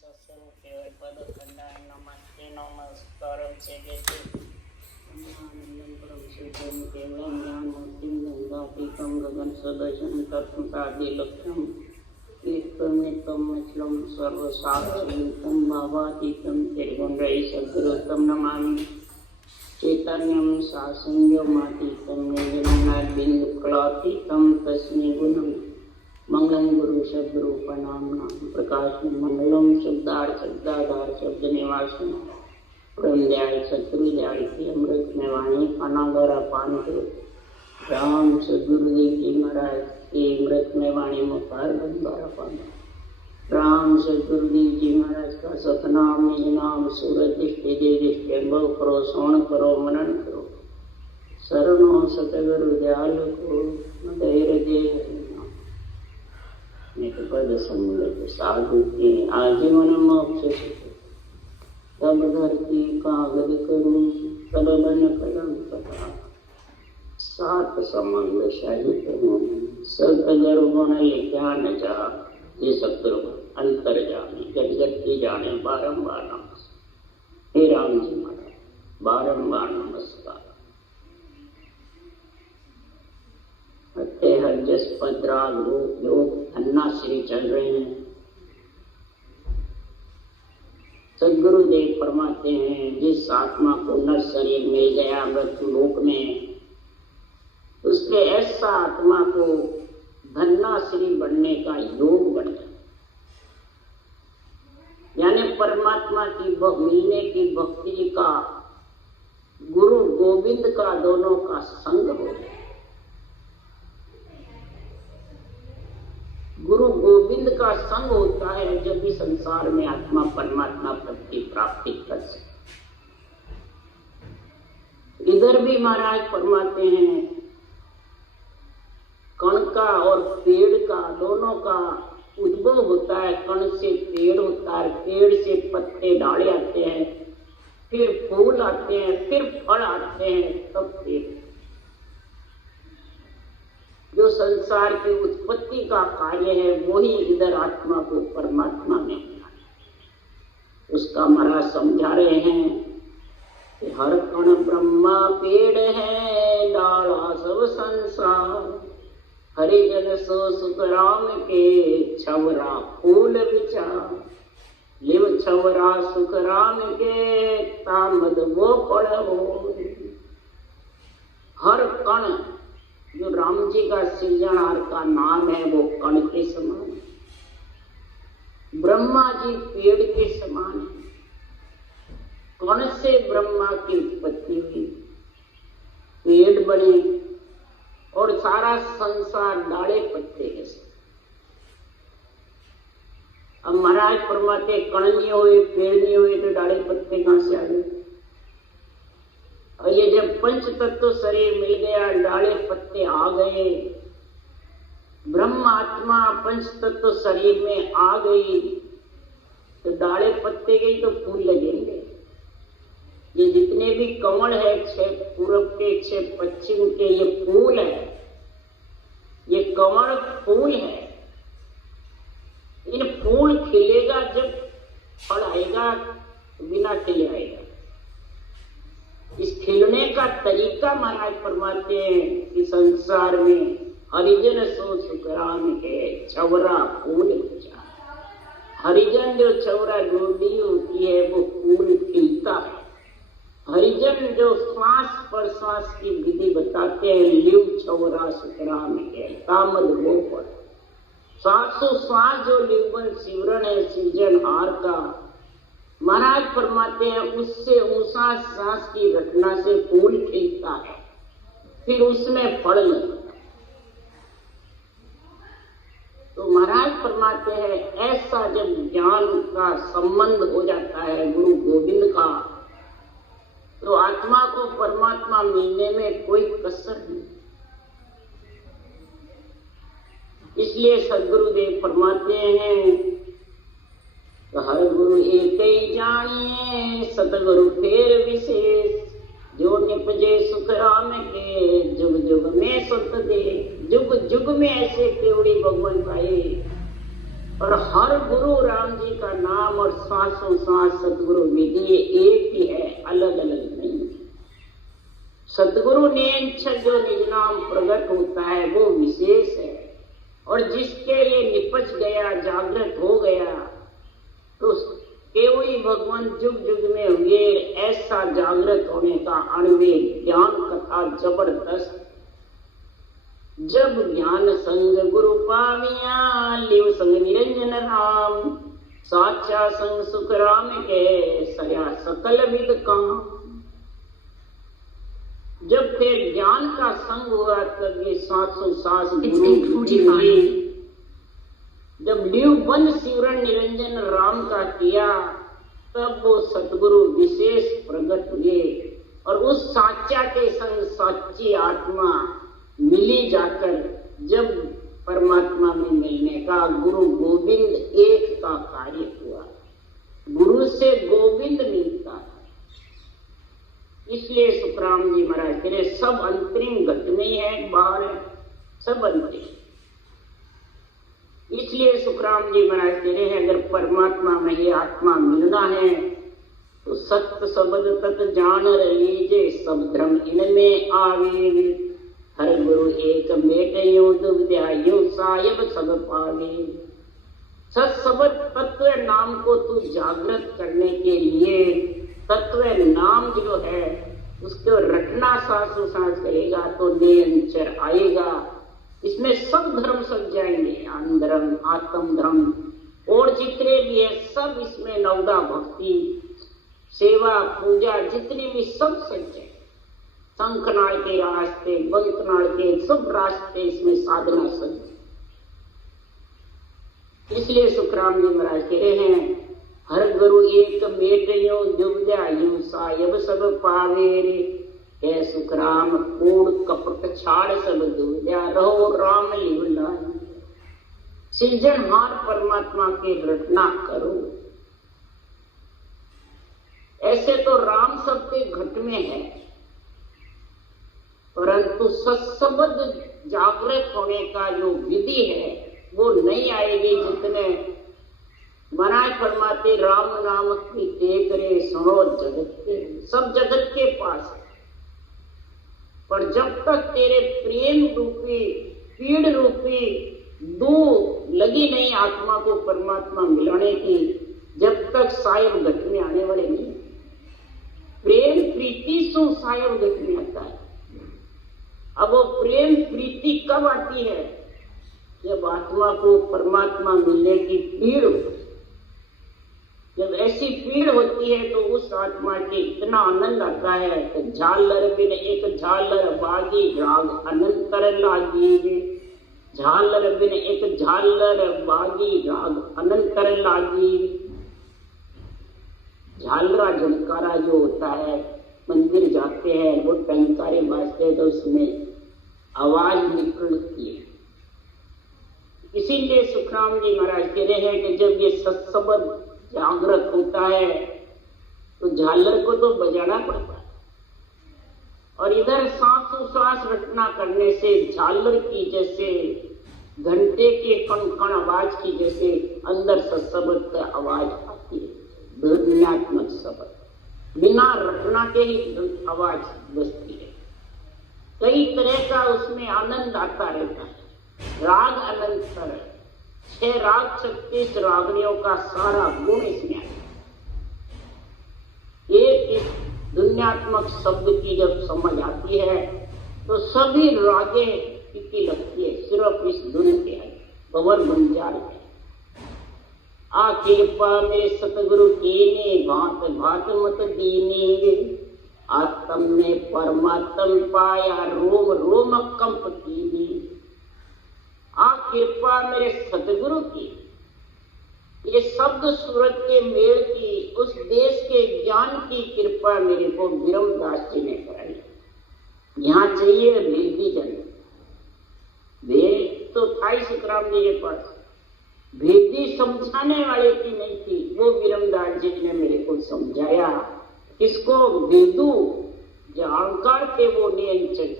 सस्वरूपेवैपदखण्डाय नमस्ते नमस्कारं चेदेति ब्रह्मानन्दं परमसिद्धं केवलं ज्ञानमूर्तिं गङ्गातीतं गगनसदृशं तत्त्वसादिलक्ष्यं नित्यं निखिलं सर्वसाक्षीतं भावातीतं त्रिगुणरहितं नमामि चैतन्यं सासंयोमातीतं निर्गुणनाद्बिन्दुकलातीतं तस्मै गुणं मंगलम गुरु शब्द रूपनामना प्रकाश मंगलम शब्दाधार शब्द निवासन परम दयाल सतगुरु दयाल की अमृत में वाणी अनागरा पान करो राम सदगुरुदेव जी महाराज की अमृत में वाणी मुखार बंदारा पान राम सदगुरुदेव जी महाराज का सतनाम निज नाम सूरज दृष्टि दे दृष्टि अनुभव करो श्रवण करो मनन करो शरणो सतगुरु दयाल को धैर्य दे पद संगत साधु के आजीवन मोक्ष तब धरती कागज करूं कलबन कलम कथा सात संबंध सहित हूँ सदगर गुण ज्ञान जा ये सत्य अंतर जाने गद की जाने बारंबार नमस्कार हे राम जी महाराज बारंबार नमस्कार जस पदराग रूप योग अन्नाश्री चल रहे हैं। सदगुरुदेव फरमाते हैं जिस आत्मा को नर शरीर मिल गया मृत्यु लोक में उसके ऐसा आत्मा को धन्नाश्री बनने का योग बन गया, यानी परमात्मा की मिलने की भक्ति का गुरु गोविंद का दोनों का संग हो गया। गुरु गोविंद का संग होता है जब भी संसार में आत्मा परमात्मा की प्राप्ति कर सके। इधर भी महाराज फरमाते हैं कण का और पेड़ का दोनों का उद्भव होता है। कण से पेड़ होता है, पेड़ से पत्ते डाले आते हैं, फिर फूल आते हैं, फिर फल आते हैं, तब पेड़। जो संसार की उत्पत्ति का कार्य है वही इधर आत्मा को परमात्मा में मिला। उसका महाराज समझा रहे हैं कि हर कण ब्रह्मा पेड़ है डाला सब संसार हरिजन सो सुख राम के छवरा फूल विचार लिव छवरा सुख राम के तामद वो फल हो। हर कण जो राम जी का सृजनहार का नाम है वो कण के समान है, ब्रह्मा जी पेड़ के समान है। कण से ब्रह्मा की उत्पत्ति हुई, पेड़ बने और सारा संसार डाले पत्ते के साथ। अब महाराज फरमाते कण नहीं हुए पेड़ नहीं हुए तो डाले पत्ते कहां से आ गए। और ये जब पंच तत्व शरीर मिल गया डाले पत्ते आ गए, ब्रह्म आत्मा पंच तत्व शरीर में आ गई तो डाले पत्ते गई तो फूल लगेंगे। ये जितने भी कमल है 6 पूरब के 6 पश्चिम के ये फूल है, ये कमल फूल है। इन फूल खिलेगा जब फल आएगा, बिना खिले आएगा। इस खिलने का तरीका महाराज फरमाते हैं कि संसार में हरिजन सो सुखराम के छवरा फूल विचार। हरिजन जो छवरा डोडी होती है वो फूल खिलता है। हरिजन जो श्वास प्रश्वास की विधि बताते हैं लिव छवरा सुखराम के तामद वो पर श्वासोश्वास जो लिवन शिवरण है सृजनहार का महाराज फरमाते हैं उससे ऊंचा सांस की घटना से फूल खिलता है, फिर उसमें फल लगता है। तो महाराज फरमाते हैं ऐसा जब ज्ञान का संबंध हो जाता है गुरु गोविंद का तो आत्मा को परमात्मा मिलने में कोई कसर नहीं। इसलिए सदगुरुदेव फरमाते हैं हर गुरु एक ही जानिए सतगुरु फेर विशेष जो निपजे सुख राम के जुग जुग में सुत दे। जुग जुग में ऐसे केवड़ी भगवान पाए और हर गुरु राम जी का नाम और श्वासों श्वास सतगुरु विधि एक ही है, अलग अलग नहीं। सतगुरु ने जो निज नाम प्रकट होता है वो विशेष है, और जिसके लिए निपच गया, जागृत हो गया, तो केवली भगवान जुग जुग में हुए ऐसा जागृत होने का अणवे ज्ञान कथा जबरदस्त। जब ज्ञान संग गुरु पाविया, लिव संग निरंजन राम, साचा संग सुख राम के, सया सकल विद काम। जब फिर ज्ञान का संग हुआ तब ये 700 गुरु, जब लिव बन शिवरण निरंजन राम का किया, तब वो सतगुरु विशेष प्रकट हुए, और उस साचा के संग साची आत्मा मिली जाकर जब परमात्मा में मिलने का गुरु गोविंद एक का कार्य हुआ। गुरु से गोविंद मिलता है। इसलिए सुखराम जी महाराज कह रहे सब अंतरिम घट में ही है, बाहर है, सब अंतरिम। इसलिए सुखराम जी महाराज कह रहे हैं अगर परमात्मा में ही आत्मा मिलना है तो सत्य शब्द तत् जान लीजे, सब धर्म इनमें आवे। हर गुरु एक मेटयो दुविध्यायो सायब सब पावे। सत शब्द तत्व नाम को तू जागृत करने के लिए तत्व नाम जो है उसको रटना सासु सांस करेगा तो निरंतर आएगा। इसमें सब धर्म सज जाएंगे, धर्म, आत्म धर्म और जितने भी है सब इसमें नवदा भक्ति सेवा पूजा जितने भी सब सज जाए। शंखनाल के रास्ते, बंकनाल के सब रास्ते इसमें साधना सज। इसलिए सुखराम जी महाराज कह रहे हैं हर गुरु एक मेटयो दुविध्यायो सायब सब पावे रे। हे सुखराम कूड़ कपट छाड़ सब दुविध्या, रहो राम लिव लाए। सृजनहार परमात्मा के रटना करो। ऐसे तो राम सबके घट में है, परंतु सत्सबद जागृत होने का जो विधि है वो नहीं आएगी जितने महाराज फरमाते राम नाम की टेक रे सुनो जगत के। सब जगत के पास है, पर जब तक तेरे प्रेम रूपी पीड़ रूपी दो लगी नहीं आत्मा को परमात्मा मिलाने की, जब तक सायब घट में आने वाले नहीं। प्रेम प्रीति सो सायब घट में आता है। अब वो प्रेम प्रीति कब आती है? जब आत्मा को परमात्मा मिलने की पीड़ होती। जब ऐसी पीड़ होती है तो उस आत्मा के इतना आनंद आता है कि झालर बिन एक झालर बागी राग अनंतर लागी। झालर बिन एक झालर बागी राग अनंतर लागी। झालरा झनकारा जो होता है, मंदिर जाते हैं वो टंकारे बाजते हैं तो उसमें आवाज निकलती है। इसीलिए सुखराम जी महाराज कह रहे हैं कि जब ये सत्सबद जागृत होता है तो झालर को तो बजाना पड़ता है, और इधर सांसों-सांस रटना करने से झालर की जैसे घंटे के कण आवाज की जैसे अंदर सत्सबद का आवाज आती है। ध्वन्यात्मक शब्द बिना रटना के ही आवाज बजती है। कई तरह का उसमें आनंद आता रहता है। राग अनंतर 6 राग 36 रागनियों का सारा गुण इसमें आता है। एक इस ध्वन्यात्मक शब्द की जब समझ आती है तो सभी रागे फीकी लगती है, सिर्फ इस धुन के है पवन गुंजार है। कृपा मेरे सतगुरु कीने भांत भांत मत दीने। आत्म ने परमात्म पाया रोम रोम कंप कीनी। कृपा मेरे सतगुरु की, ये शब्द सूरत के मेल की, उस देश के ज्ञान की कृपा मेरे को विरमदास जी ने कराई। यहाँ चाहिए भेदी जन, भेद तो था ही सुखराम जी के पास, भेदी समझाने वाले की नहीं थी। वो विरमदास जी ने मेरे को समझाया। किसको? भेदू जो अहंकार थे वो नियंचन,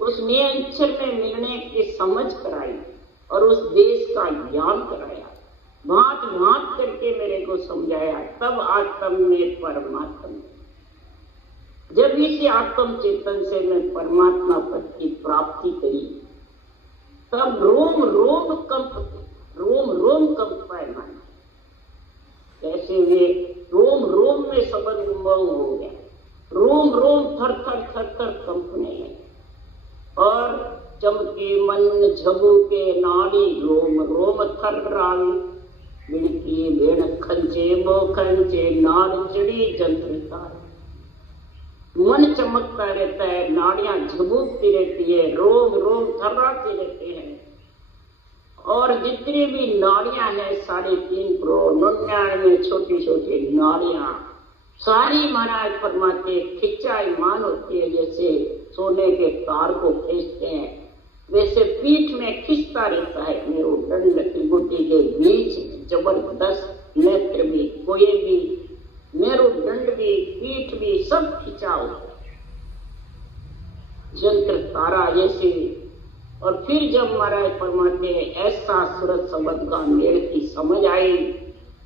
उस नियंत्रण में मिलने की समझ कराई और उस देश का ज्ञान कराया। भांत भांत करके मेरे को समझाया, तब आत्म में परमात्म। जब इसी आत्म चेतन से मैं परमात्मा पद की प्राप्ति करी, तब रोम रोम कंप पाए मन। कैसे वे रोम रोम में सबद उमंग हो गया, रोम रोम थर थर कंपने लगे, और चमके मन झबूके नाड़ी, रोम रोम थर्रावी, बिड़की भेड़ खंचे बो खंचे, नाड़ चढ़ी जंत्र तार। मन चमकता रहता है, नाड़ियां झबूकती रहती है, रोम रोम थर्राते रहते हैं, और जितनी भी नाड़ियां हैं 3.5 करोड़ 99 छोटी छोटी नाड़ियां, सारी महाराज फरमाते खिंचाई मान होती है, जैसे सोने के तार को खींचते हैं, वैसे पीठ में खिंचता रहता है। मेरुदंड की गुटी के बीच जबरदस्त नेत्र भी, कोई भी, मेरुदंड भी, पीठ भी, सब खिंचा होता है जंत्र तारा जैसे। और फिर जब महाराज फरमाते हैं ऐसा सूरत शब्द का मेरे की समझ आई,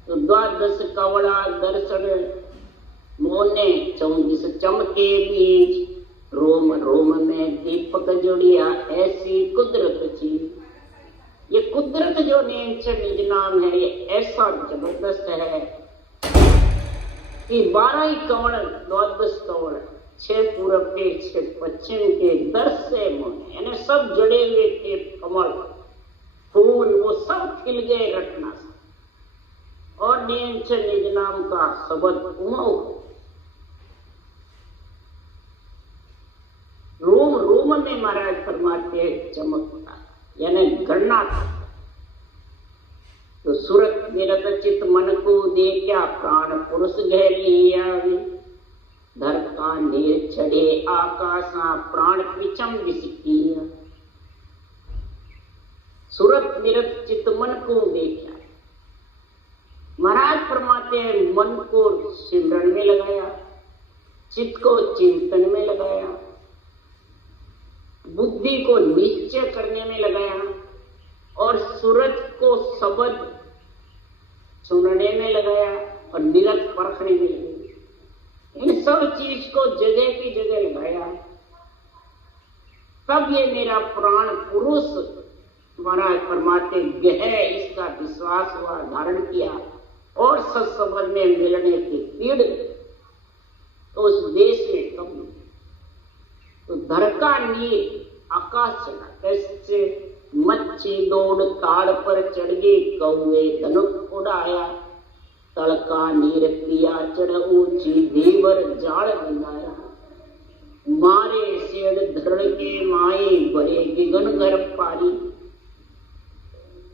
तो 12 कवड़ा दर्शन मोने 34 चमके बीज, रोम रोम में दीपक जुड़िया, ऐसी कुदरत चीज। ये कुदरत जो निज नाम है, ये ऐसा जबरदस्त है कि 12 ही कवड़, 12 कवड़, 6 पूरब के 6 पश्चिम के, 10 से मोने, यानी सब जड़े हुए थे कमल फूल, वो सब खिल गए रटना से, और निज नाम का शब्द उमंग। रोम रोम में महाराज फरमाते चमकता, यानी गणना था। तो सूरत निरत चित मन को देखा, प्राण पुरुष गहरी आवी, धरता नीर चढ़े आकाशा, प्राण पिचम विसिकिया। सूरत निरत चित मन को देखा, महाराज फरमाते हैं मन को सिमरन में लगाया, चित्त को चिंतन में लगाया, बुद्धि को निश्चय करने में लगाया, और सूरज को शब्द सुनने में लगाया, और निरत परखने में लगाया। इन सब चीज को जगह की जगह लगाया, तब ये मेरा प्राण पुरुष महाराज फरमाते गहरा इसका विश्वास हुआ, धारण किया, और सत्संग में मिलने की पीड़ तो उस देश में कम। तो धरका नीर आकाश चला, कैसे मच्छी दौड़ ताड़ पर चढ़ गई, कौवे धनुष उड़ाया, तड़का नीर पिया चढ़ ऊंची, देवर जाड़ बनाया, मारे शेर धरण के माए, बड़े गिगन घर पारी।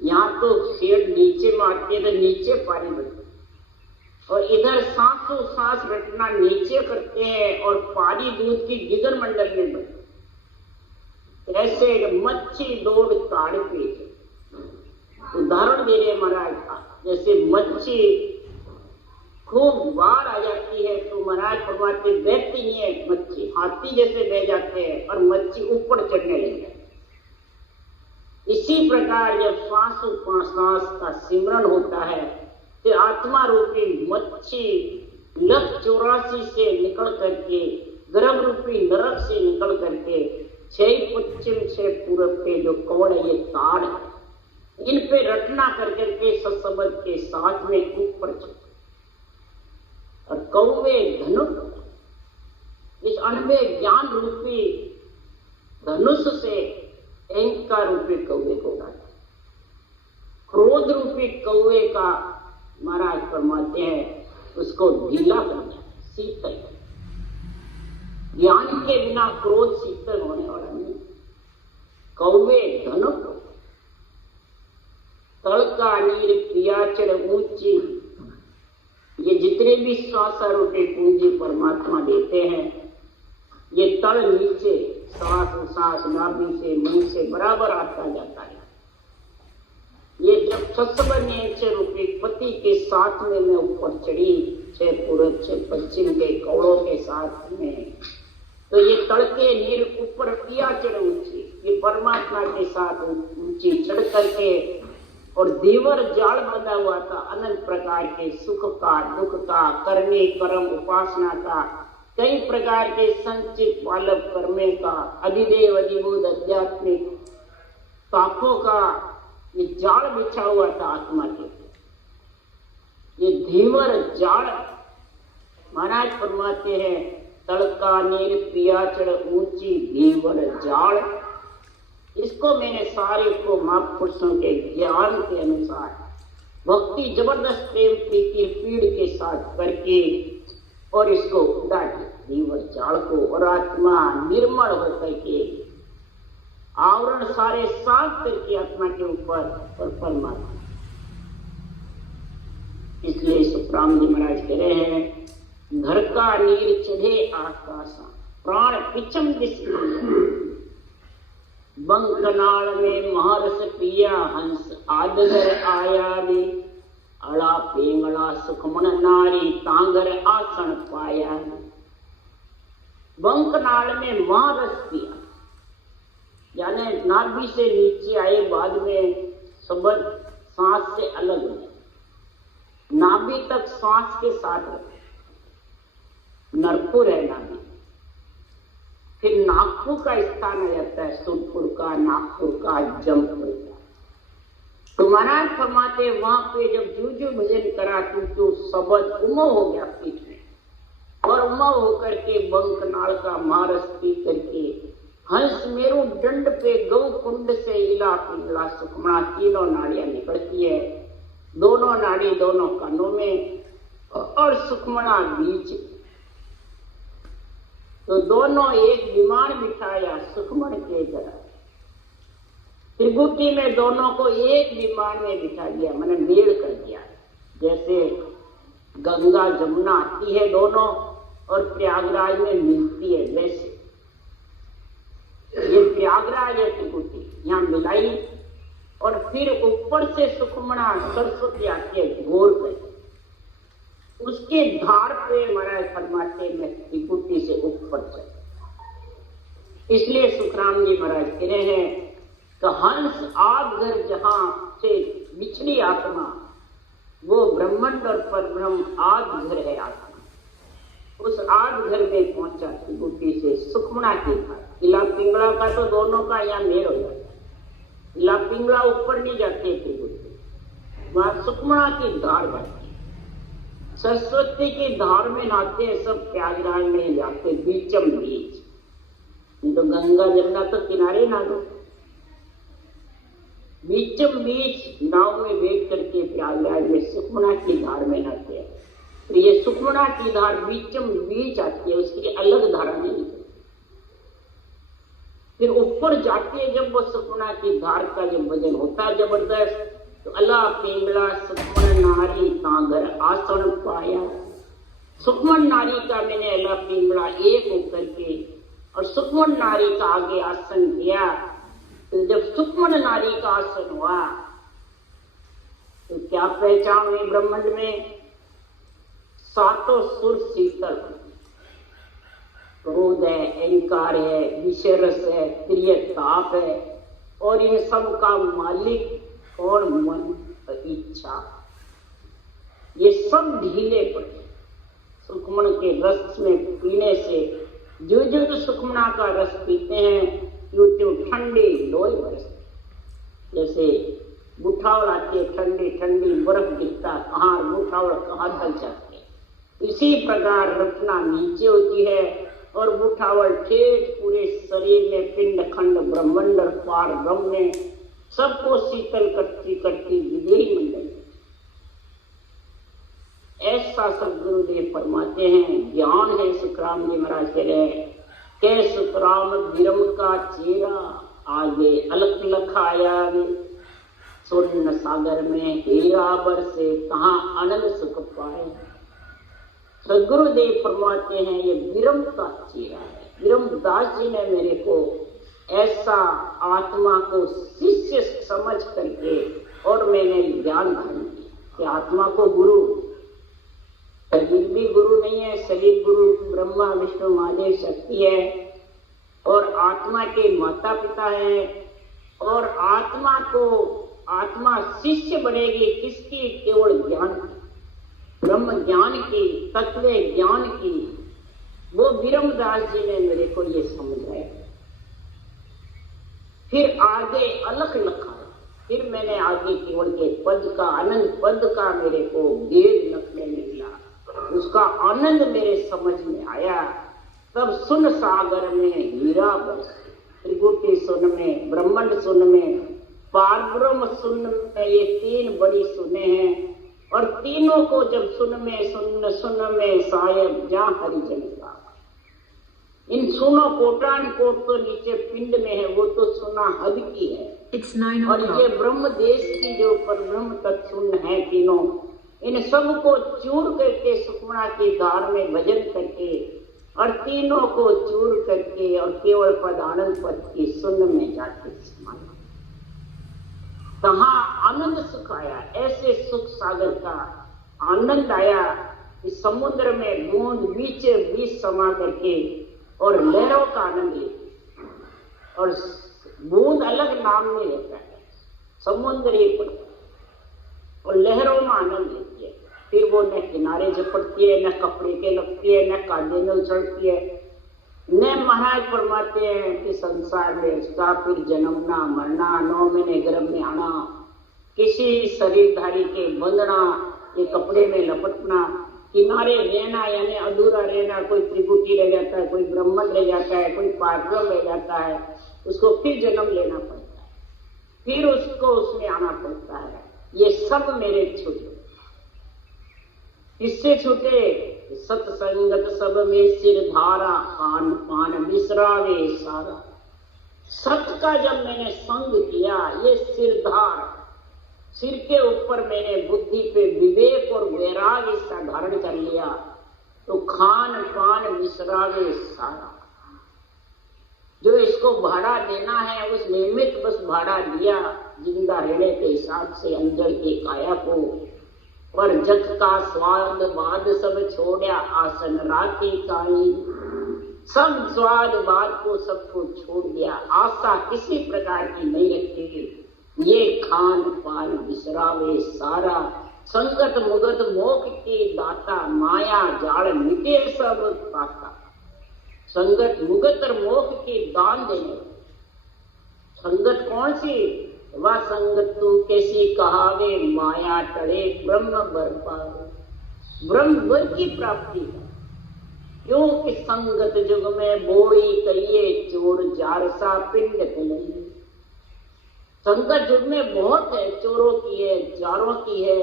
यहाँ तो शेर नीचे मारते तो नीचे पारी बनती, और इधर सांसों सांस रटना नीचे करते हैं, और पारी दूध की गिगन मंडल में बनती। ऐसे मच्छी दौड़ ताड़ पे उदाहरण दे रहे महाराज का, जैसे मच्छी खूब बाढ़ आ जाती है तो महाराज फरमाते बहती नहीं है मच्छी, हाथी जैसे बह जाते हैं और मच्छी ऊपर चढ़ने लग जाती। इसी प्रकार जब श्वासोपाश्वास का सिमरन होता है तो आत्मा रूपी मच्छी लख 84 से निकल करके, गर्भ रूपी नरक से निकल करके 6 पश्चिम 6 पूरब के जो कौड़ है, ये ताड़ है, इन पे रटना कर करके सत्संग के साथ में ऊपर चढ़। और कौवे धनुष, इस अनबे ज्ञान रूपी धनुष से अहंकार रूपी कौवे को उड़ाते, क्रोध रूपी कौवे का महाराज फरमाते हैं उसको ढीला करना, शीतल। ज्ञान के बिना क्रोध शीतल होने वाला नहीं। कौवे धनुष, तड़का नीर पिया चढ़ ऊंची, ये जितने भी श्वास रूपी पूंजी परमात्मा देते हैं, ये तड़ नीचे सांस सांस नाभि से मुंह से बराबर आता जाता है। ये जब सत्संग नीचे रूपी पति के साथ में मैं ऊपर चढ़ी 6 पूरब 6 पश्चिम के कौड़ों के साथ में, तो ये तड़के नीर ऊपर पिया चढ़ ऊंची, ये परमात्मा के साथ ऊंची चढ़ करके और दीवर जाल बंधा हुआ था अनंत प्रकार के सुख का, दुख का, करने कर्म उपासना का, कई प्रकार के संचित पालक कर्मे का, अधिदेव अधिभूत आध्यात्मिक पापों का ये जाल बिछा हुआ था आत्मा के। ये धीवर जाल महाराज फरमाते हैं, तड़का नीर पियाचड़ ऊंची धीवर जाल। इसको मैंने सारे को महापुरुषों के ज्ञान के अनुसार भक्ति जबरदस्त प्रेम प्रीति पीड़ के साथ करके और इसको उड़ा दिया धीवर जाल को, और आत्मा निर्मल होकर के आवरण सारे साफ करके आत्मा के ऊपर और परमात्मा। इसलिए सुखराम जी महाराज कह रहे हैं, घर का नीर चढ़े आकाशा प्राण पिचम दिस बंकनाल में महर्ष पिया हंस आदगर आया दे, अड़ा पेंगड़ा सुखमन नारी तांगर आसन पाया। बंकनाल में महर्ष पिया यानी नाभि से नीचे आए, बाद में शब्द सांस से अलग है, नाभि तक सांस के साथ है, नरपुर है नाभि। फिर नागपुर का स्थान आ जाता है, सुरपुर का, नागपुर का, जमपुर का। तो महाराज फरमाते वहां पे जब जूझू भजन करा तो शब्द उमव हो गया पीठ में, और उमव होकर के बंकनाल का मारस पी करके हंस मेरु दंड पे गौ कुंड से इला पिंगला सुखमणा तीनों नाड़ियां निकलती है, दोनों नाड़ी दोनों कानों में और सुखमणा बीच। तो दोनों एक विमान बिठाया सुखमण के तरह, त्रिगुटी में दोनों को एक विमान में बिठा दिया, मैंने मेल कर दिया। जैसे गंगा जमुना आती है दोनों और प्रयागराज में मिलती है, वैसे ये प्रयागराज है त्रिगुटी, यहाँ मिलाई। और फिर ऊपर से सुखमणा सरस्वती आती है घोर कर, उसके धार पे महाराज फरमाते में त्रिगुटी से ऊपर चले। इसलिए सुखराम जी महाराज कह रहे हैं कि हंस आद घर जहां से बिछड़ी आत्मा, वो ब्रह्मांड और परब्रह्म आद घर है आत्मा। उस आद घर में पहुंचा त्रिगुटी से सुखमणा की धार। इला पिंगला का तो दोनों का यहाँ मेल हो जाता है, इला पिंगला ऊपर नहीं जाते त्रिगुटी, वहां सुखमणा की धार जाती। सरस्वती की धार में नहाते हैं सब, प्रयागराज में जाते बीचम बीच। तो गंगा जमुना तो किनारे ना दो, बीचम बीच नाव में बैठ करके प्रयागराज में सुखमणा की धार में नहाते हैं। तो ये सुखमणा की धार बीचम बीच आती है, उसकी अलग धारा नहीं निकलती। फिर ऊपर जाते हैं जब वो सुखमणा की धार का जब वजन होता है जबरदस्त, तो अल्लाह पिंगला सुखमन नारी तांगर आसन पाया। सुखमन नारी का मैंने अल्लाह पिंगला एक होकर के और सुखमन नारी का आगे आसन किया। तो जब सुखमन नारी का आसन हुआ तो क्या पहचान हुई ब्रह्मांड में? सातों सुर शीतल, क्रोध है, अहंकार है, विषय रस है, प्रिय ताप है, और इन सब का मालिक और मन इच्छा, ये सब ढीले पड़े सुखमण के रस में पीने से। जो जो सुखमणा का रस पीते हैं त्यों ठंडी लोई बरसती। जैसे बुठावल आती है ठंडी ठंडी, बर्फ गिरता कहाँ, बुठावल कहाँ ढल जाती है। इसी प्रकार रचना नीचे होती है और बुठावल ठेठ पूरे शरीर में पिंड खंड ब्रह्मांड पार ब्रह्म में सबको शीतल करती करती विदेही मंडल। ऐसा सदगुरुदेव फरमाते हैं, ज्ञान है। सुखराम जी महाराज कह रहे हैं, कै सुखराम विरम का चेहरा आगे अलख लखाया वे, स्वर्ण सागर में हीरा बरसे कहाँ आनंद सुख पाए। सदगुरुदेव फरमाते हैं ये विरम का चेहरा है। विरम दास जी ने मेरे को ऐसा आत्मा को शिष्य समझ करके और मैंने ज्ञान धारण किया कि आत्मा को गुरु, शरीर भी गुरु नहीं है, शरीर गुरु ब्रह्मा विष्णु महादेव शक्ति है, और आत्मा के माता पिता है। और आत्मा आत्मा शिष्य बनेगी किसकी? केवल ज्ञान की, ब्रह्म ज्ञान की, तत्व ज्ञान की। वो विरमदास जी ने मेरे को ये समझाया। फिर आगे अलख लखा, फिर मैंने आगे केवल के पद का, आनंद पद का मेरे को वेद लखने निकला, उसका आनंद मेरे समझ में आया। तब सुन सागर में हीरा बरसे, त्रिगुटी सुन में, ब्रह्मांड सुन में, पारब्रह्म सुन में, ये तीन बड़ी सुने हैं। और तीनों को जब सुन में सायब जहाँ हरिजन का, इन सुनो कोटान कोट तो नीचे पिंड में है, वो तो सुना हद की है। और ये ब्रह्म देश की जो परब्रह्म तत्सुन है तीनों, इन सब को चूर करके सुखमणा की धार में भजन करके, और तीनों को चूर करके और केवल पद आनंद पद की सुन में जाके समाना, कहाँ आनंद सुख आया। ऐसे सुख सागर का आनंद आया कि समुद्र में बूंद बीचे बीच समा करके और लहरों का आनंद लेते। और बूंद अलग नाम में रहता है, समुद्र एक और लहरों में आनंद लेती है। फिर वो न किनारे झपटती है, न कपड़े के लगती है, न कांधे में उछलती है, न महाराज फरमाते हैं कि संसार में उसका फिर जन्मना मरना, 9 महीने गर्भ में आना, किसी शरीरधारी के बंधना, ये कपड़े में लपटना, किनारे रहना यानी अधूरा रहना। कोई त्रिगुटी रह जाता है, कोई ब्रह्मन रह जाता है, कोई पारब्रह्म रह जाता है, उसको फिर जन्म लेना पड़ता है, फिर उसको उसमें आना पड़ता है। ये सब मेरे छूटे। इससे छूटे सत्संगत सब में सिर धारा, खान पान विसरावे सारा। सत का जब मैंने संग किया, ये सिरधार, सिर के ऊपर मैंने बुद्धि पे विवेक और वैराग्य सा धारण कर लिया, तो खान पान विसरावे सारा। जो इसको भाड़ा देना है उस नियमित बस भाड़ा दिया, जिंदा रहने के हिसाब से अंजल की काया को। पर जग का स्वाद बाद सब छोड़ा, आसन राती काई। सब स्वाद बाद को सबको छोड़ दिया, आशा किसी प्रकार की नहीं रखी। ये खान पान विसरावे सारा। संगत मुगत मोक्ष की दाता, माया जाल मिटे सब पाता। संगत मुगत और मोक्ष की दान देने। संगत कौन सी? वह संगत तू कैसी कहावे, माया टड़े ब्रह्म बर पावे। ब्रह्म वर की प्राप्ति है, क्योंकि संगत जुग में बोई कहिए, चोर जार सा पिंड कलई। संगत युग में बहुत है, चोरों की है, जारों की है,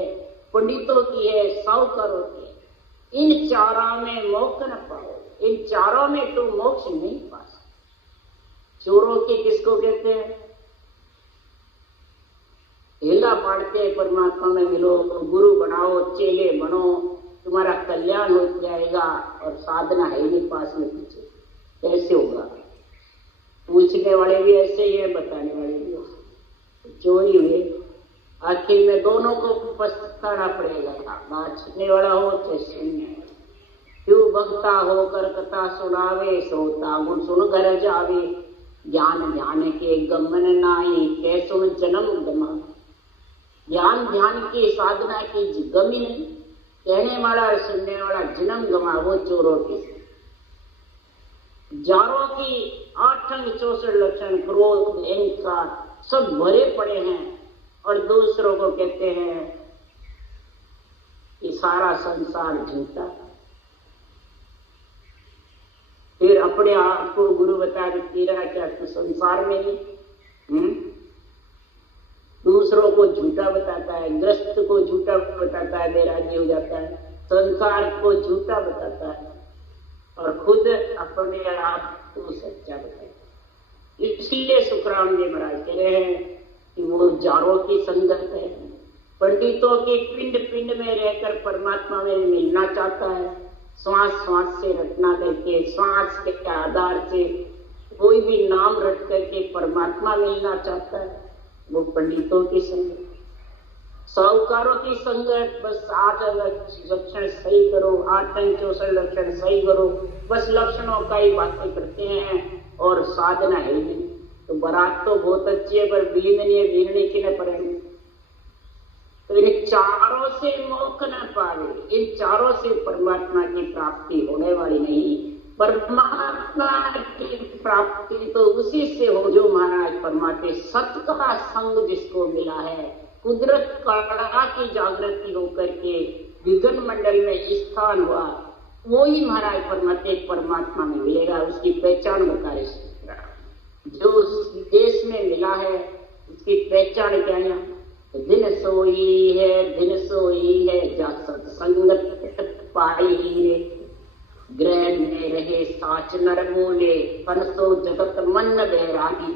पंडितों की है, साहूकारों की है। इन चारों में मोक्ष न पाओ, इन चारों में तो मोक्ष नहीं पा सकते। चोरों की किसको कहते हैं? हिला पाड़ते हैं, परमात्मा में मिलो, गुरु बनाओ, चेले बनो, तुम्हारा कल्याण हो जाएगा। और साधना है नहीं पास में पीछे, कैसे होगा? पूछने वाले भी ऐसे ही है, बताने वाले भी ऐसे। चोरी हुई, आखिर में दोनों को पछताना पड़ेगा। नाचने वाला हो चाहे सुनने, क्यों भक्ता होकर कथा सुनावे, सोता गुण सुन घर जावे। ज्ञान ध्यान के गमन नाई, कैसुन जन्म गमा। ज्ञान ध्यान की साधना की गमी नहीं, कहने वाला और सुनने वाला जन्म गमा। वो चोरों की, जारों की 8 अंग 64 लक्षण, क्रोध अहंकार सब भरे पड़े हैं। और दूसरों को कहते हैं कि सारा संसार झूठा। फिर अपने आप को गुरु बता देती रहा क्या तो संसार में ही दूसरों को झूठा बताता है, ग्रस्त को झूठा बताता है, बैरागी हो जाता है, संसार को झूठा बताता है और खुद अपने आप को सच्चा बताता है। इसलिए सुखराम जी महाराज कह रहे हैं कि वो जारों की संगत है, पंडितों की पिंड पिंड में रहकर परमात्मा में मिलना चाहता है। श्वास श्वास से रटना करके, श्वास के आधार से कोई भी नाम रट करके परमात्मा मिलना चाहता है, वो पंडितों की संगत। साहूकारों की संगत, बस 8 लक्षण सही करो, 8 अंग 64 लक्षण सही करो, बस लक्षणों का ही बातें करते हैं और साधना है नहीं। तो बारात तो बहुत अच्छी है, पर बीन नहीं है, बीनने के लिए पड़ेंगे। चारों से मोक्ष न पावे, इन चारों से परमात्मा की प्राप्ति होने वाली नहीं। परमात्मा की प्राप्ति तो उसी से हो जो महाराज फरमाते सत का संग जिसको मिला है, कुदरत कला की जागृति होकर के विघन मंडल में स्थान हुआ, वो ही महाराज फरमाते परमात्मा में मिलेगा। उसकी पहचान बता रहे जो उस देश में मिला है उसकी पहचान क्या है? दिन सोई है, दिन सोई है जा सत्संगत पाई, ग्रह में रहे साच नर मोले, तन सो जगत मन बैरागी,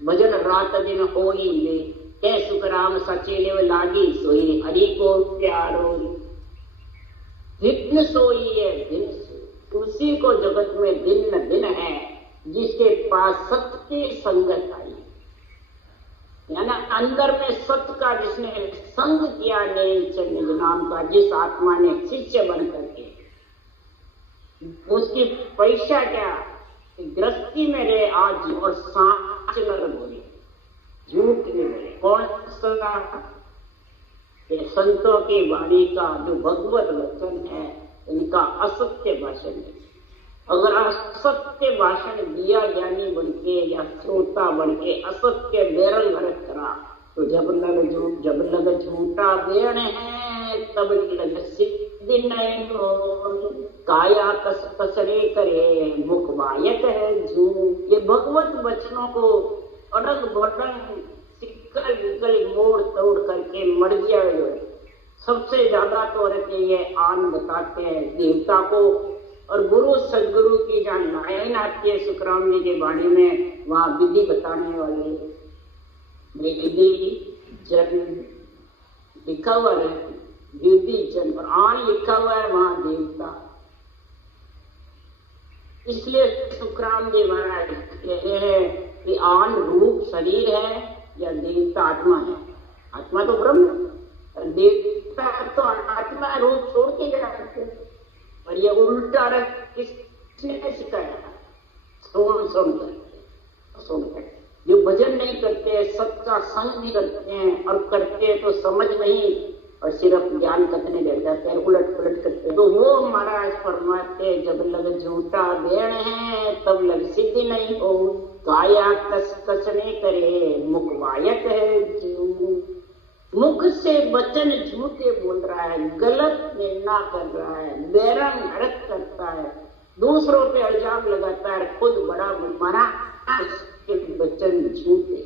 भजन रात दिन होई ले, कै सुख राम सचे लेव लागी, सोई हरि को प्यारो। दिन सोई है, दिन सोई, उसी को जगत में दिन न दिन है जिसके पास सत्य की संगत आई, यानी अंदर में सत्य का जिसने संग किया निज नाम का, जिस आत्मा ने शिष्य बन करके, उसकी परीक्षा क्या? गृहस्थी में रहे आज और साच न बोले, झूठ नहीं बोले। कौन सा? संतों की वाणी का जो भगवत वचन है इनका असत्य भाषण है। अगर असत्य भाषण दिया ज्ञानी बनके या श्रोता बनके असत्य बेरल भरत करा तो जब लग झूठा बेण है तब लग सिद्धि नहीं हो, काया कसरे करे मुख वायक है झूठ। ये भगवत वचनों को अड़ग बटन सिक्कल विकल मोड़ तोड़ करके मर गया। सबसे ज्यादा तो रहते ये आन बताते हैं देवता को, और गुरु सदगुरु की जहाँ लाइन आती है सुखराम जी के वाणी में, वहाँ विधि बताने वाले विधि जन लिखा हुआ है, विधि जन और आन लिखा हुआ है वहाँ देवता। इसलिए सुखराम जी महाराज कहते हैं कि आन रूप शरीर है या देवता आत्मा है। आत्मा तो ब्रह्म, देवता तो आत्मा रूप छोड़ के जाते हैं। और ये उल्टा रख किसने सिखाया? सुन जो भजन नहीं करते, सबका संग भी करते हैं और करते हैं तो समझ नहीं और सिर्फ ज्ञान कथने बैठ जाते हैं, उलट पुलट करते हैं, तो वो महाराज फरमाते जब लग झूठा बेण है तब लग सिद्धि नहीं हो, काया कसने करे मुख वायक है जीव। मुख से वचन झूठे बोल रहा है, गलत निर्णय कर रहा है, बेरंग हरकत करता है, दूसरों पे इल्जाम लगाता है, खुद बड़ा मना, उसके वचन झूठे।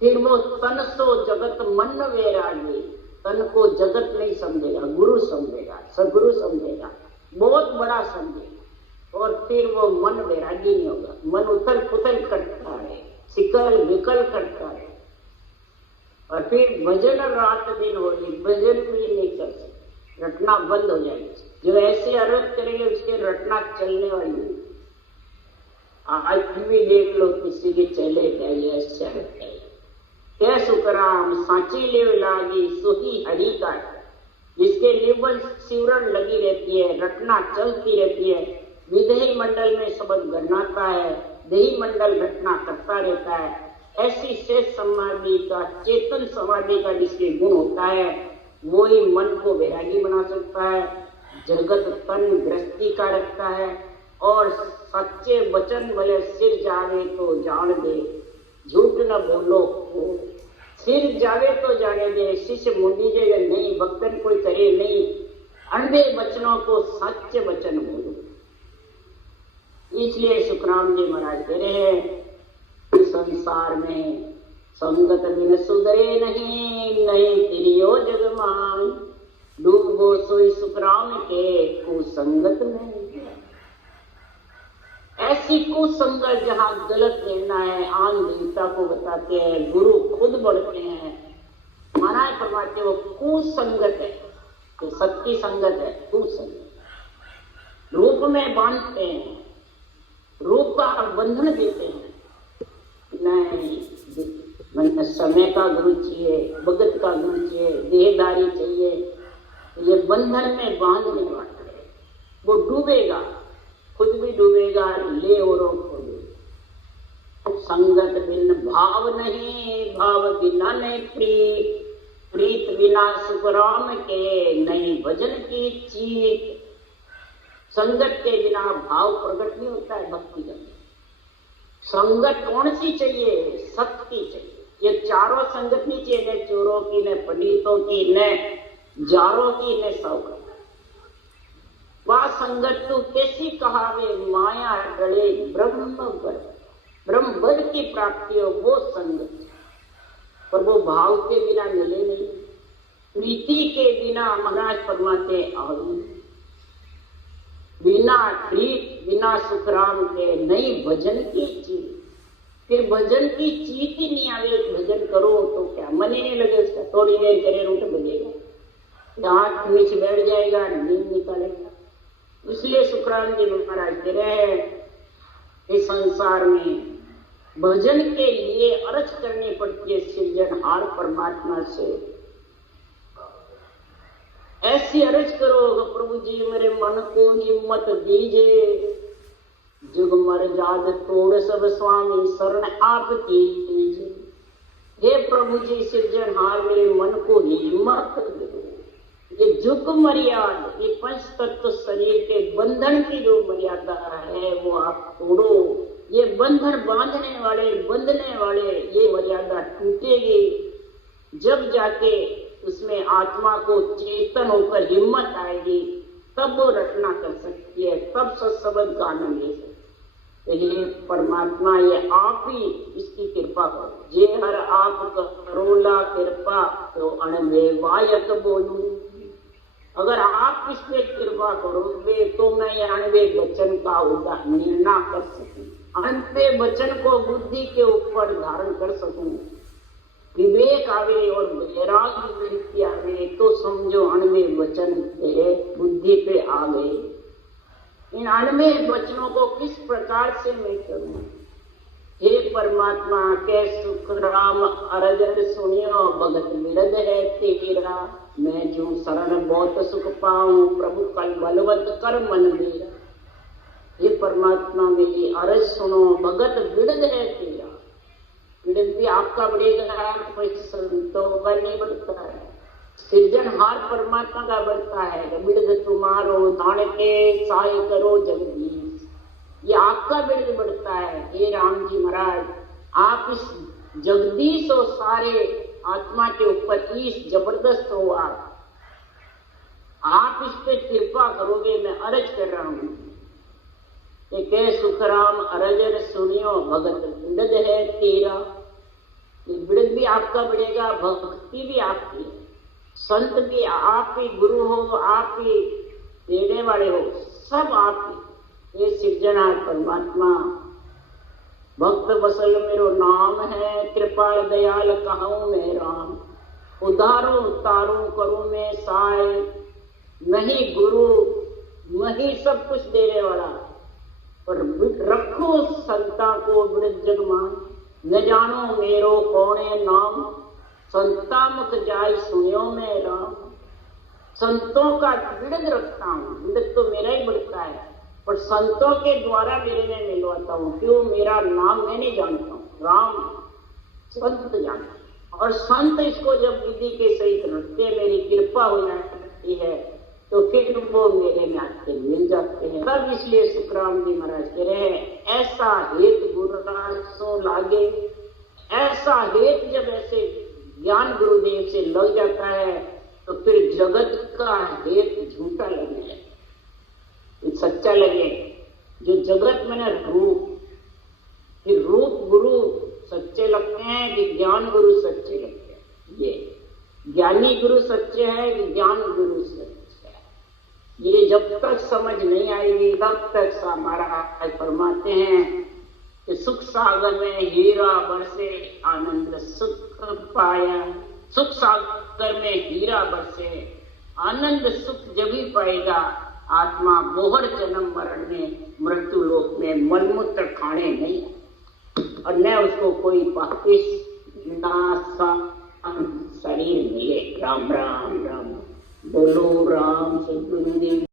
फिर वो तन सो जगत मन वैरागी, तन को जगत नहीं समझेगा, गुरु समझेगा, सदगुरु समझेगा, बहुत बड़ा समझेगा, और फिर वो मन वैरागी नहीं होगा। मन उथल पुथल करता है, सिकल विकल करता है, और फिर भजन रात दिन होगी, भजन भी नहीं कर सकते, रटना बंद हो जाएगी। जो ऐसे अरत करेंगे उसके रटना चलने वाली नहीं। आज भी देख लो किसी के चले गए ऐसे अरत है, क्या सुखराम सांची लेव लागी सोही हरि का, जिसके निबल सिवरण लगी रहती है, रटना चलती रहती है, विदेही मंडल में शब्द गन्नाता है, देही मंडल रटना करता रहता है। ऐसी शेष समाधि का, चेतन समाधि का जिसके गुण होता है वो ही मन को वैरागी बना सकता है, जगत तन गृहस्थी का रखता है, और सच्चे वचन भले सिर जावे तो जान दे, झूठ न बोलो, सिर जावे तो जाने दे, शिष्य मुंडी जगह नहीं, भक्तन कोई करे नहीं, अंधे वचनों को सच्चे वचन बोलो। इसलिए सुखराम जी महाराज कह रहे हैं संसार में संगत बिन सुधरे नहीं, नहीं तिरियो जग मान, डूबो सोई सुखराम के कुसंगत में। ऐसी कुसंगत जहाँ गलत निर्णय है, आन देवता को बताते हैं, गुरु खुद बढ़ते हैं, महाराज फरमाते वो कुसंगत है, तो सत्य संगत है, कुसंगत। रूप में बांधते हैं, रूप का बंधन देते हैं, नहीं मैंने समय का गुरु चाहिए, भगत का गुरु चाहिए, देहदारी चाहिए, ये बंधन में बांधने वाला है, वो डूबेगा, खुद भी डूबेगा, ले औरों को डूबेगा। संगत बिन भाव नहीं, भाव बिना नहीं प्रीत, प्रीत बिना सुख राम के, नहीं भजन की चीत। संगत के बिना भाव प्रकट नहीं होता है भक्ति का। संगत कौन सी चाहिए? सत की चाहिए। ये चारों संगत नहीं चाहिए, न चोरों की, न पंडितों की, न जारों की, न सावकार। वह संगत तू कैसी कहावे, माया डले ब्रह्म बर। ब्रह्म बर की प्राप्ति हो वो संगत, पर वो भाव के बिना मिले नहीं। प्रीति के बिना महाराज फरमाते आओ, बिना प्रीत बिना सुख राम के, नहीं भजन की चीज। फिर भजन की चीत ही नहीं आवे। भजन करो तो क्या मन ही नहीं लगे उसका। थोड़ी देर करे रूट बजेगा, आंख नीचे बैठ जाएगा, नींद निकालेगा। इसलिए सुखराम जी महाराज कह रहे हैं इस संसार में भजन के लिए अर्ज करनी पड़ती है सृजनहार परमात्मा से। ऐसी अर्ज करो, प्रभु जी मेरे मन को हिम्मत दीजिए, जुग मर जाद तोड़ सब स्वामी शरण आपकी कीजिए। हे प्रभु जी सृजनहार मेरे मन को हिम्मत दो। ये जुग मर्यादा, ये पंच तत्व शरीर के बंधन की जो मर्यादा है वो आप तोड़ो। ये बंधन बांधने वाले, बंधने वाले, ये मर्यादा टूटेगी जब जाके उसमें आत्मा को चेतन होकर हिम्मत आएगी, तब वो रचना कर सकती है, तब सत्संग का आनंद ले सकती है। ये परमात्मा ये आप ही इसकी कृपा करो। जे हर आप करोला कृपा तो अणवे वायक बोलूं। अगर आप इस पे कृपा करोगे तो मैं ये अणवे वचन का निर्णय कर सकूं, अणवे वचन को बुद्धि के ऊपर धारण कर सकूं। विवेक आवे और वैराग्य वृत्ति आवे तो समझो अणवे वचन तेरे बुद्धि पे आ गए। इन अणवे वचनों को किस प्रकार से मैं करूं? हे परमात्मा के सुख राम अरजन सुनियो, भगत विरद है तेरा। मैं जो शरण बहुत सुख पाऊं, प्रभु कल बलवत कर मन मेरा। हे परमात्मा मेरी अरज सुनो, भगत विरद है तेरा। विरद भी आपका बढ़ेगा, कोई संतों का नहीं बढ़ता है। सृजनहार परमात्मा का बढ़ता है। बिरद तुम्हारो दान के साय करो जगदीश, ये आपका बिरद बढ़ता है। हे राम जी महाराज, आप इस जगदीश और सारे आत्मा के ऊपर इस जबरदस्त हो, आप इस पे कृपा करोगे। मैं अर्ज कर रहा हूं के सुख राम अरजन सुनियो, भगत बिरद है तेरा। ये बिरद भी आपका बढ़ेगा, भक्ति भी आपकी है, संत भी आप ही, गुरु हो आप ही, देने वाले हो सब आप ही। ये सृजनहार परमात्मा भक्त बसल मेरो नाम है, कृपाल दयाल कहूं मैं राम। उधारो तारू करूं मैं साय, नहीं गुरु नहीं सब कुछ देने वाला, पर रखो संता को वृद्ध जगमान। न जानो मेरो कौने नाम, संता मुख जाय सुनियो मैं राम। संतों का विरद रखता हूँ, विरद तो मेरा ही बढ़ता है, पर संतों के द्वारा मेरे में मिलवाता हूँ। क्यों? मेरा नाम मैं नहीं जानता हूँ, राम संत जानता। और संत इसको जब विधि के सहित रखते, मेरी कृपा हो जाती है, तो फिर वो मेरे में आके मिल जाते हैं। तब इसलिए सुखराम जी महाराज कह रहे हैं, ऐसा हेत गुरुदासो लागे। ऐसा हेत जब ऐसे ज्ञान गुरुदेव से लग जाता है, तो फिर जगत का हेत झूठा लगे, सच्चा लगे। जो जगत में रूप, फिर रूप गुरु सच्चे लगते हैं कि ज्ञान गुरु सच्चे लगते हैं। ये ज्ञानी गुरु सच्चे हैं कि ज्ञान गुरु सच्चे है, ये जब तक समझ नहीं आएगी तब तक हमारा फरमाते हैं कि सुख सागर में हीरा बरसे, आनंद सुख पाया। सुख सागर में हीरा बरसे, आनंद सुख जब ही पाएगा आत्मा बोहर जन्म मरण में, मृत्यु लोक में मलमूत्र खाने नहीं, और न उसको कोई पापिश नासा शरीर मिले। राम राम राम बोलो राम सद्गुरुदेव।